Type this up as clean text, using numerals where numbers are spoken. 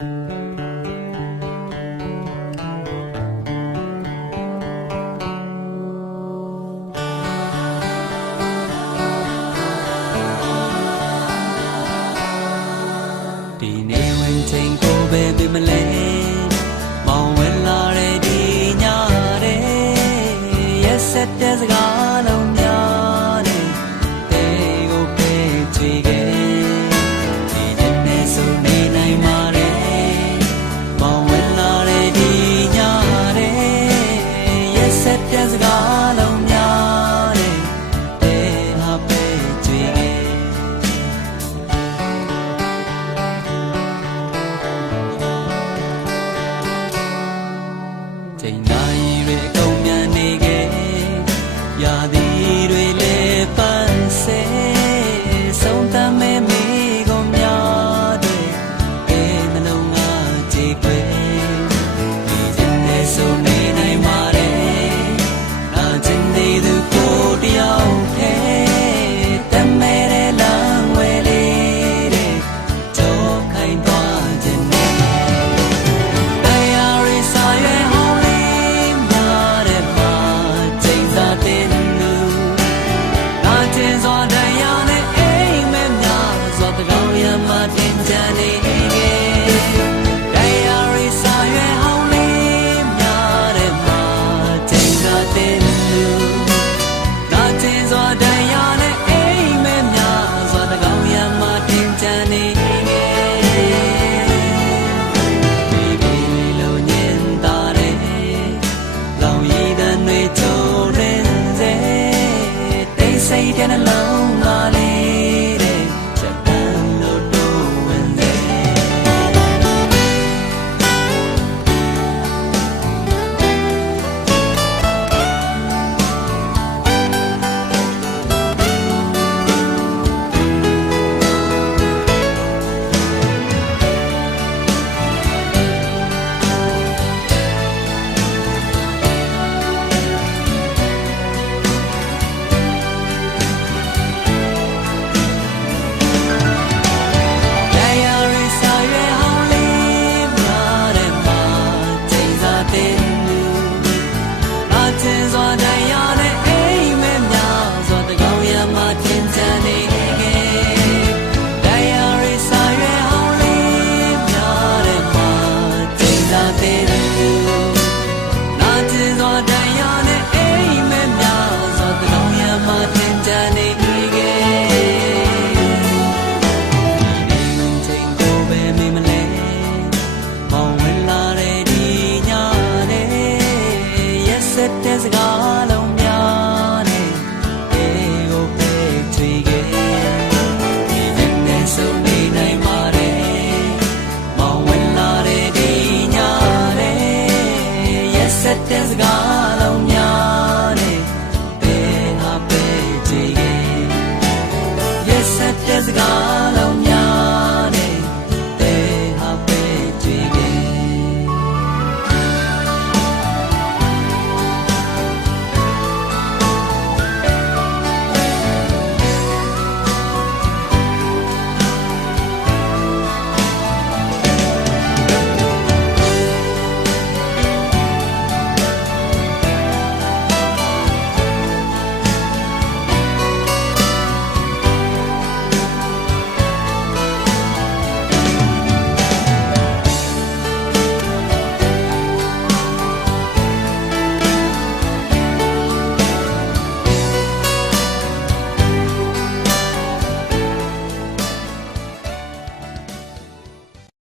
ဒီနေ့ဝင်ချိန်ကိုပဲပြမလဲမောင်ဝင်လာတဲ့ဒီညတဲ့ရက်ဆက်တဲ့စကားလုံးများတဲ့တေကိုပဲချွေခဲ့ဒီနေ့ဆိုနေနိုင်မှာတဲ့မောင်ဝင်လာတဲ့ဒီညတဲ့ရက်ဆက်တဲ့စကားလုံးများတဲ့တေဟာပဲချွေခဲ့ချိန်တိုင်းတွေအကုန်မြန်နေခဲ့ရာသီတွေလည်းပန်းဆဲဆုံးသမ်းမဲ့မိကုန်များတဲ့အဲနှလုံးငါကြည်ခွေဒီချိန်နဲ့ဆိုနေနိုင်မှာတဲ့နာကျင်နေသူကိုတယောက်ထဲတမဲတဲ့လမ်းဝဲလေးတဲ့ကြောခိုင်းသွားခြင်းနဲ့တရားရည်စာရွယ်စိတ်ထဲနှလုံးသားလေး